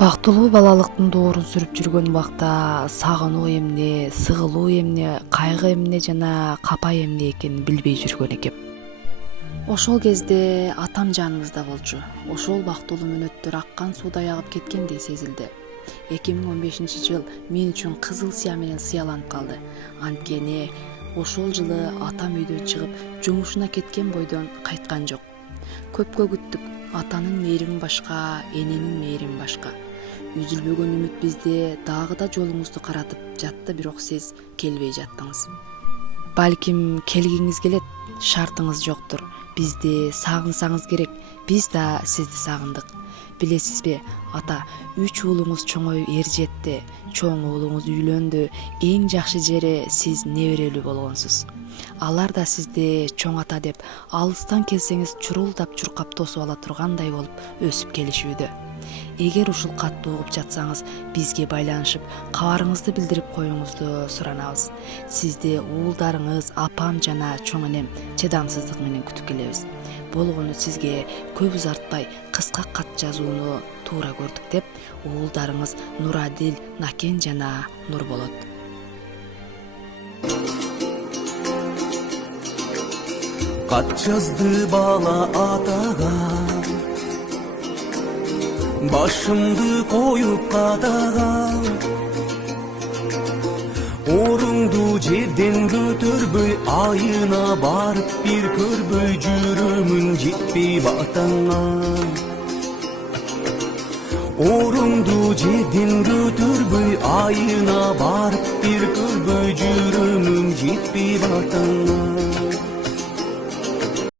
Бактылуу балалыктын доорун сүрүп жүргөн убакта сагынуу эмне, сыгылуу эмне, кайгы эмне жана капа эмне экенин билбей жүргөн экем. Ошол кезде атам жаныбызда болчу. Ошол бактылуу мүнөттөр аккан суудай агып кеткендей сезилди. 2015-жыл мен үчүн кызыл сыя менен сыяланып калды. Анткени ошол жылы атам үйдөн чыгып жумушуна кеткен бойдон кайткан жок. Көпкө күттүк. Атанын мээрими башка, эненин мээрими башка. Үзүлбөгөн үмүт бизди дагы да жолуңузду каратып жатты, бирок сиз келбей жаттыңыз. Балким келгиңиз келет, шартыңыз жоктур. Бизди сагынсаңыз керек, биз да сизди сагындык. Билесизби, ата, 3 уулуңуз чоңоюп эр жетти, чоң уулуңуз үйлөндү, эң жакшы жери сиз неберелүү болгонсуз. Алар да сизди чоң ата деп алыстан келсеңиз чурулдап чуркап тосуп ала тургандай болуп өсүп келишүүдө. Эгер ушул катты угуп жатсаңыз, бизге байланышып, кабарыңызды билдирип коюңузду суранабыз. Сизди уулдарыңыз, апам жана чоң энем чыдамсыздык менен күтүп келебиз. Болгону сизге көп узартпай кыска кат жазууну туура көрдүк деп, уулдарыңыз Нурадил, Накен жана Нурболот. Кат жазды бала атага, башымды коюп катага. Орунду жерден көтөрбөй, айына барып бир көрбөй, жүрөмүн жетпей батаңа. Орунду жерден көтөрбөй, айына барып бир көрбөй, жүрөмүн жетпей батаңа.